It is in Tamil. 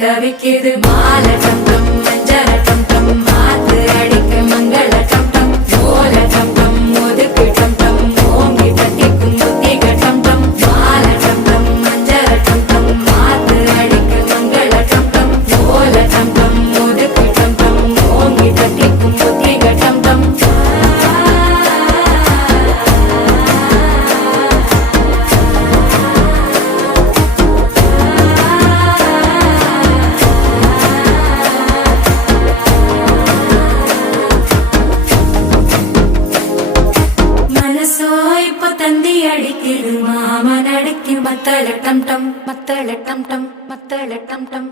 தவிக்குது மால டம் டம் மஞ்சள டம் டம் மாத்து அடிக்க மங்கள டம் டம் ஓல டம் டம் ஒதுக்கு டம் டம் ஓங்கி தட்டிக்கும் புத்திக டம் டம் மால டம் டம் மஞ்சள டம் டம் மாத்து அடிக்க மங்கள டம் டம் ஓல டம் டம் ஒதுக்கு டம் டம் ஓங்கி தட்டிக்கும் புத்திக டம் டம் தந்தி அடிக்குது மாமன் அடிக்கு மத்தள டம் டம் மத்தள டம் டம் மத்தள டம் டம்